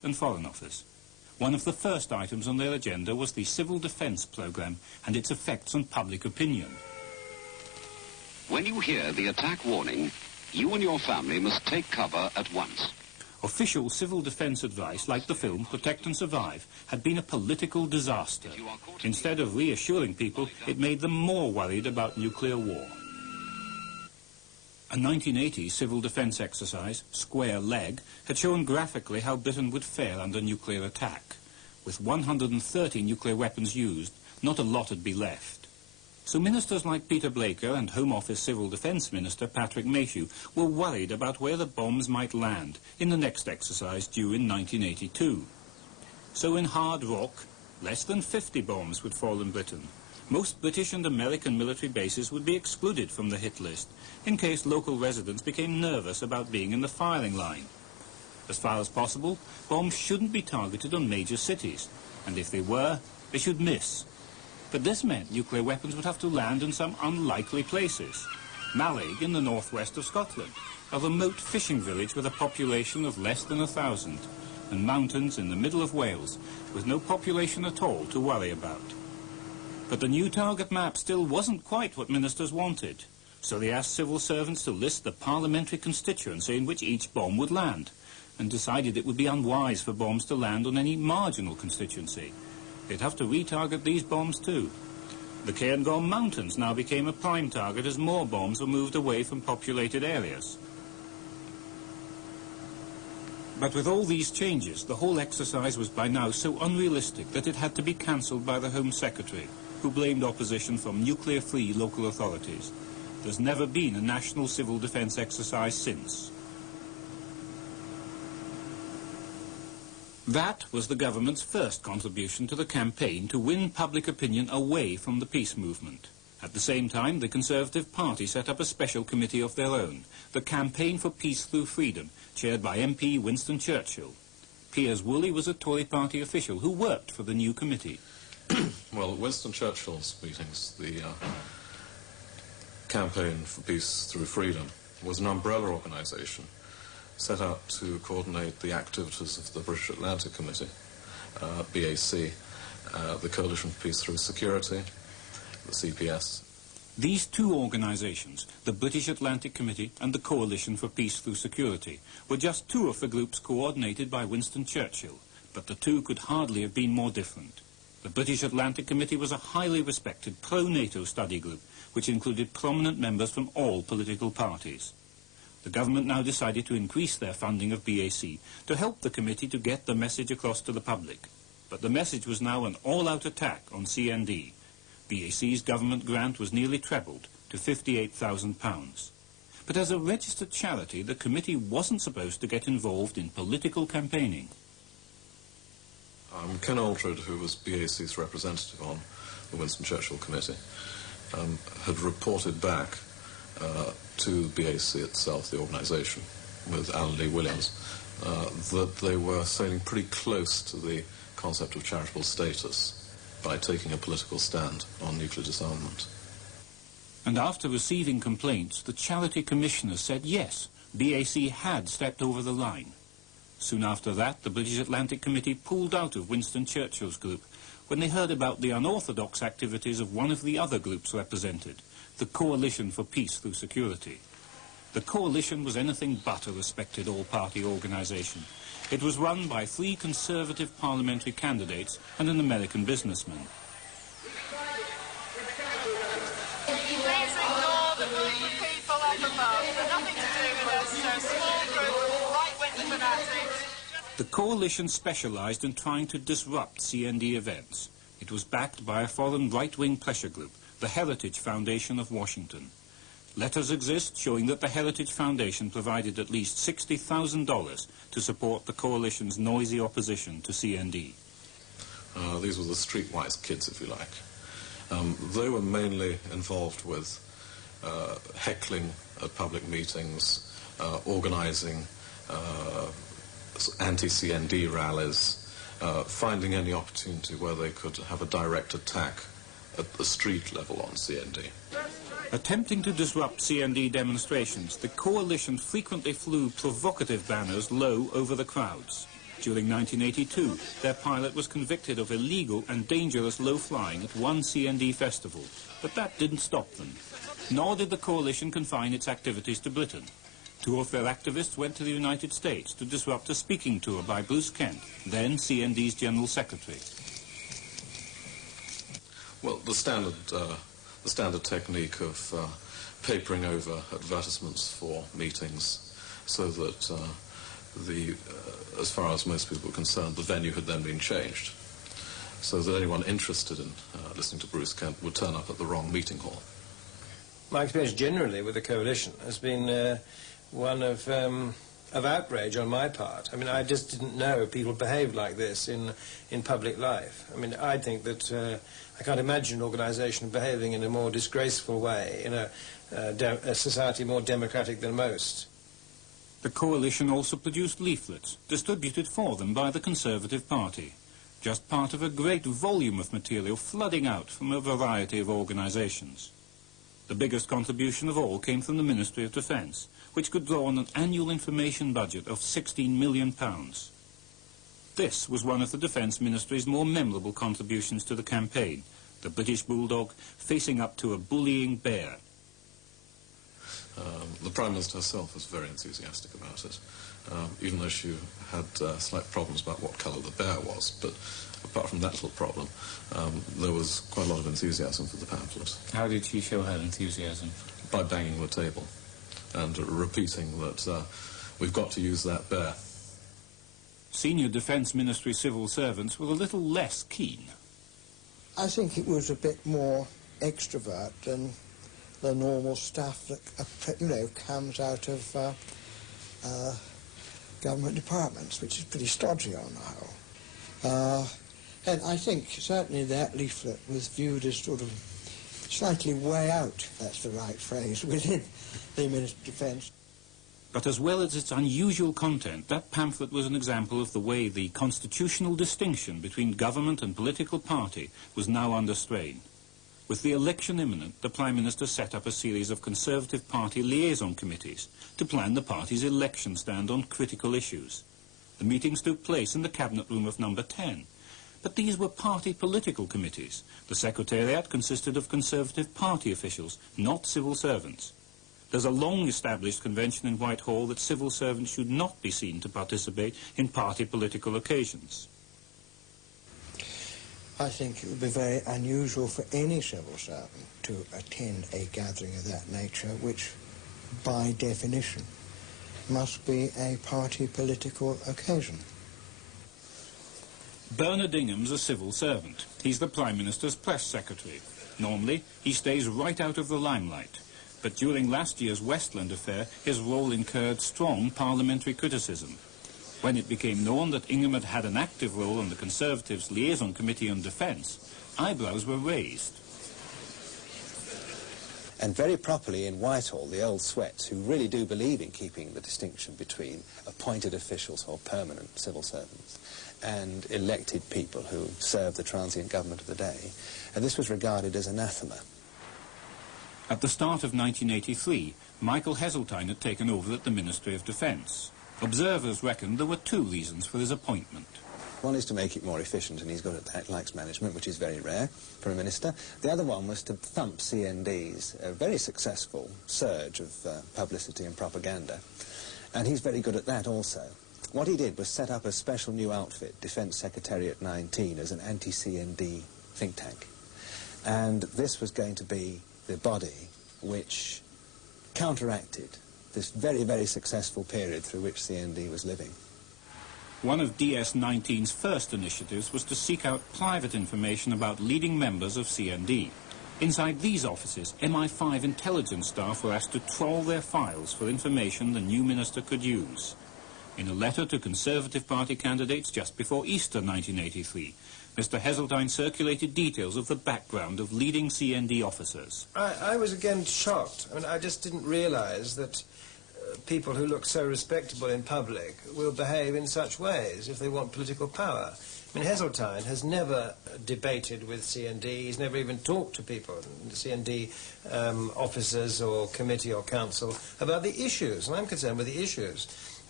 and Foreign Office. One of the first items on their agenda was the civil defence programme and its effects on public opinion. When you hear the attack warning, you and your family must take cover at once. Official civil defence advice, like the film Protect and Survive, had been a political disaster. Instead of reassuring people, it made them more worried about nuclear war. A 1980 civil defence exercise, Square Leg, had shown graphically how Britain would fare under nuclear attack. With 130 nuclear weapons used, not a lot would be left. So ministers like Peter Blaker and Home Office Civil Defence Minister Patrick Mayhew were worried about where the bombs might land in the next exercise due in 1982. So in Hard Rock, less than 50 bombs would fall in Britain. Most British and American military bases would be excluded from the hit list, in case local residents became nervous about being in the firing line. As far as possible, bombs shouldn't be targeted on major cities, and if they were, they should miss. But this meant nuclear weapons would have to land in some unlikely places. Mallaig in the northwest of Scotland, a remote fishing village with a population of less than 1,000, and mountains in the middle of Wales, with no population at all to worry about. But the new target map still wasn't quite what ministers wanted, so they asked civil servants to list the parliamentary constituency in which each bomb would land, and decided it would be unwise for bombs to land on any marginal constituency. They'd have to retarget these bombs too. The Cairngorm Mountains now became a prime target as more bombs were moved away from populated areas. But with all these changes, the whole exercise was by now so unrealistic that it had to be cancelled by the Home Secretary, who blamed opposition from nuclear-free local authorities. There's never been a national civil defence exercise since. That was the government's first contribution to the campaign to win public opinion away from the peace movement. At the same time, the Conservative Party set up a special committee of their own, the Campaign for Peace Through Freedom, chaired by MP Winston Churchill. Piers Woolley was a Tory party official who worked for the new committee. Well, at Winston Churchill's meetings, the Campaign for Peace Through Freedom was an umbrella organisation set out to coordinate the activities of the British Atlantic Committee, BAC, the Coalition for Peace Through Security, the CPS. These two organisations, the British Atlantic Committee and the Coalition for Peace Through Security, were just two of the groups coordinated by Winston Churchill, but the two could hardly have been more different. The British Atlantic Committee was a highly respected pro-NATO study group, which included prominent members from all political parties. The government now decided to increase their funding of BAC to help the committee to get the message across to the public. But the message was now an all-out attack on CND. BAC's government grant was nearly trebled to £58,000. But as a registered charity, the committee wasn't supposed to get involved in political campaigning. Ken Aldred, who was BAC's representative on the Winston Churchill Committee, had reported back to BAC itself, the organisation, with Alan Lee Williams, that they were sailing pretty close to the concept of charitable status by taking a political stand on nuclear disarmament. And after receiving complaints, the Charity Commissioner said yes, BAC had stepped over the line. Soon after that, the British Atlantic Committee pulled out of Winston Churchill's group when they heard about the unorthodox activities of one of the other groups represented, the Coalition for Peace Through Security. The coalition was anything but a respected all-party organisation. It was run by 3 Conservative parliamentary candidates and an American businessman. Please ignore the group of people up above. They're nothing to do with us. They're a small group of right-wing fanatics. The coalition specialised in trying to disrupt CND events. It was backed by a foreign right-wing pressure group, the Heritage Foundation of Washington. Letters exist showing that the Heritage Foundation provided at least $60,000 to support the coalition's noisy opposition to CND. These were the streetwise kids, if you like. They were mainly involved with heckling at public meetings, organising anti-CND rallies, finding any opportunity where they could have a direct attack at the street level on CND. Attempting to disrupt CND demonstrations, the coalition frequently flew provocative banners low over the crowds. During 1982, their pilot was convicted of illegal and dangerous low-flying at one CND festival, but that didn't stop them. Nor did the coalition confine its activities to Britain. Two of their activists went to the United States to disrupt a speaking tour by Bruce Kent, then CND's General Secretary. Well, the standard technique of papering over advertisements for meetings so that as far as most people were concerned, the venue had then been changed, so that anyone interested in listening to Bruce Kent would turn up at the wrong meeting hall. My experience generally with the coalition has been one of outrage on my part. I mean, I just didn't know people behaved like this in public life. I mean, I think that I can't imagine an organisation behaving in a more disgraceful way in a society more democratic than most. The coalition also produced leaflets, distributed for them by the Conservative Party, just part of a great volume of material flooding out from a variety of organisations. The biggest contribution of all came from the Ministry of Defence, which could draw on an annual information budget of £16 million. This was one of the Defence Ministry's more memorable contributions to the campaign, the British bulldog facing up to a bullying bear. The Prime Minister herself was very enthusiastic about it, even though she had slight problems about what colour the bear was. But apart from that little problem, there was quite a lot of enthusiasm for the pamphlet. How did she show her enthusiasm? By banging the table and repeating that we've got to use that bear. Senior Defence Ministry civil servants were a little less keen. I think it was a bit more extrovert than the normal stuff that, you know, comes out of government departments, which is pretty stodgy on the whole. And I think certainly that leaflet was viewed as sort of slightly way out, that's the right phrase, within the Ministry of Defence. But as well as its unusual content, that pamphlet was an example of the way the constitutional distinction between government and political party was now under strain. With the election imminent, the Prime Minister set up a series of Conservative Party liaison committees to plan the party's election stand on critical issues. The meetings took place in the Cabinet Room of number 10. But these were party political committees. The Secretariat consisted of Conservative Party officials, not civil servants. There's a long-established convention in Whitehall that civil servants should not be seen to participate in party political occasions. I think it would be very unusual for any civil servant to attend a gathering of that nature, which, by definition, must be a party political occasion. Bernard Ingham's a civil servant. He's the Prime Minister's press secretary. Normally, he stays right out of the limelight. But during last year's Westland affair, his role incurred strong parliamentary criticism. When it became known that Ingham had had an active role on the Conservatives' Liaison Committee on Defence, eyebrows were raised. And very properly in Whitehall, the old sweats, who really do believe in keeping the distinction between appointed officials or permanent civil servants and elected people who serve the transient government of the day, and this was regarded as anathema. At the start of 1983, Michael Heseltine had taken over at the Ministry of Defence. Observers reckoned there were two reasons for his appointment. One is to make it more efficient, and he's good at that, likes management, which is very rare for a minister. The other one was to thump CND's very successful surge of publicity and propaganda, and he's very good at that also. What he did was set up a special new outfit, Defence Secretariat.19, as an anti-CND think tank. And this was going to be the body which counteracted this very, very successful period through which CND was living. One of DS19's first initiatives was to seek out private information about leading members of CND. Inside these offices, MI5 intelligence staff were asked to trawl their files for information the new minister could use. In a letter to Conservative Party candidates just before Easter 1983, Mr. Heseltine circulated details of the background of leading CND officers. I was again shocked. I mean, I just didn't realise that people who look so respectable in public will behave in such ways if they want political power. I mean, Heseltine has never debated with CND. He's never even talked to people, CND officers or committee or council, about the issues. And I'm concerned with the issues.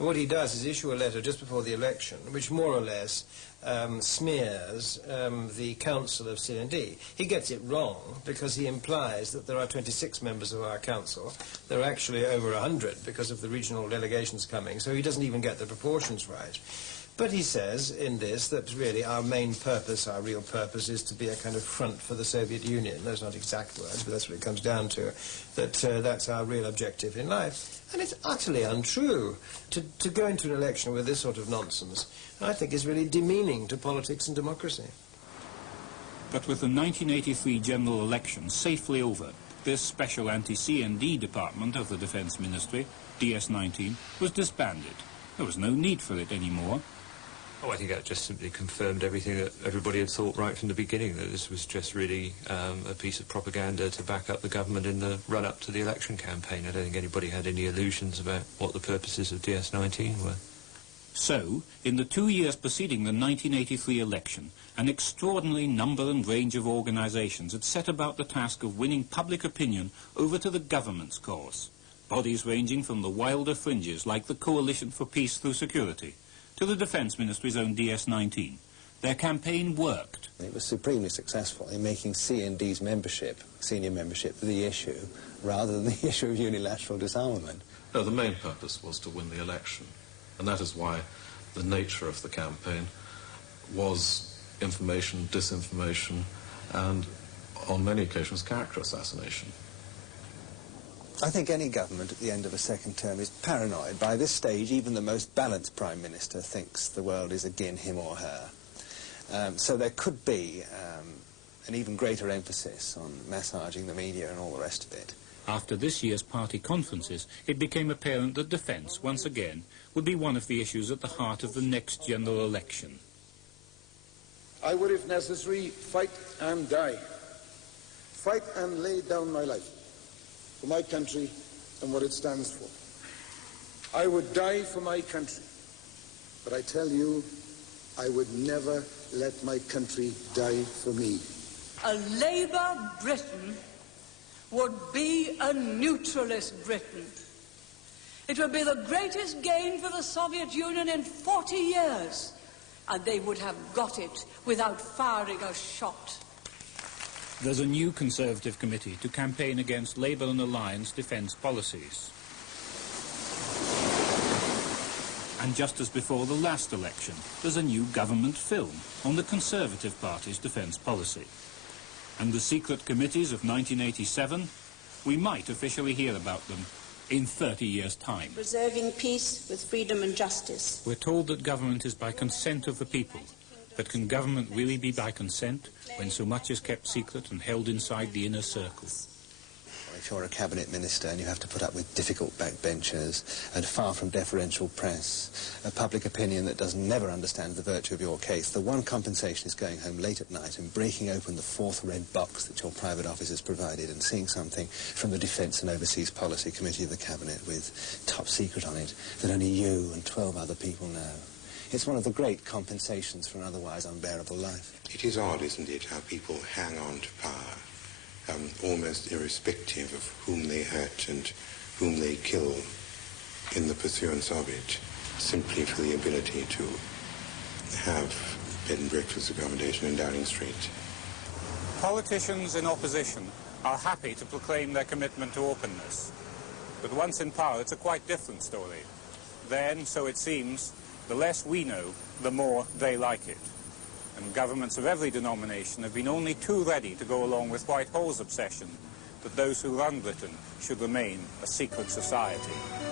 And what he does is issue a letter just before the election, which more or less smears the council of C&D. He gets it wrong because he implies that there are 26 members of our council. There are actually over 100 because of the regional delegations coming, so he doesn't even get the proportions right. But he says in this that really our main purpose, our real purpose, is to be a kind of front for the Soviet Union. Those are not exact words, but that's what it comes down to, that that's our real objective in life. And it's utterly untrue. To go into an election with this sort of nonsense, I think, is really demeaning to politics and democracy. But with the 1983 general election safely over, this special anti-C&D department of the Defence Ministry, DS-19, was disbanded. There was no need for it anymore. Oh, I think that just simply confirmed everything that everybody had thought right from the beginning, that this was just really a piece of propaganda to back up the government in the run-up to the election campaign. I don't think anybody had any illusions about what the purposes of DS-19 were. So, in the 2 years preceding the 1983 election, an extraordinary number and range of organisations had set about the task of winning public opinion over to the government's cause. Bodies ranging from the wilder fringes, like the Coalition for Peace Through Security, to the Defence Ministry's own DS-19. Their campaign worked. It was supremely successful in making C&D's membership, senior membership, the issue, rather than the issue of unilateral disarmament. No, the main purpose was to win the election, and that is why the nature of the campaign was information, disinformation, and, on many occasions, character assassination. I think any government at the end of a second term is paranoid. By this stage, even the most balanced Prime Minister thinks the world is again him or her. So there could be an even greater emphasis on massaging the media and all the rest of it. After this year's party conferences, it became apparent that defence, once again, would be one of the issues at the heart of the next general election. I would, if necessary, fight and die. Fight and lay down my life for my country and what it stands for. I would die for my country, but I tell you, I would never let my country die for me. A Labour Britain would be a neutralist Britain. It would be the greatest gain for the Soviet Union in 40 years, and they would have got it without firing a shot. There's a new Conservative committee to campaign against Labour and Alliance defence policies. And just as before the last election, there's a new government film on the Conservative Party's defence policy. And the secret committees of 1987, we might officially hear about them in 30 years' time. Preserving peace with freedom and justice. We're told that government is by consent of the people. But can government really be by consent when so much is kept secret and held inside the inner circle? If you're a cabinet minister and you have to put up with difficult backbenchers and far from deferential press, a public opinion that does never understand the virtue of your case, the one compensation is going home late at night and breaking open the fourth red box that your private office has provided and seeing something from the Defence and Overseas Policy Committee of the Cabinet with top secret on it that only you and 12 other people know. It's one of the great compensations for an otherwise unbearable life. It is odd, isn't it, how people hang on to power, almost irrespective of whom they hurt and whom they kill in the pursuance of it, simply for the ability to have bed and breakfast accommodation in Downing Street. Politicians in opposition are happy to proclaim their commitment to openness. But once in power, it's a quite different story. Then, so it seems, the less we know, the more they like it. And governments of every denomination have been only too ready to go along with Whitehall's obsession that those who run Britain should remain a secret society.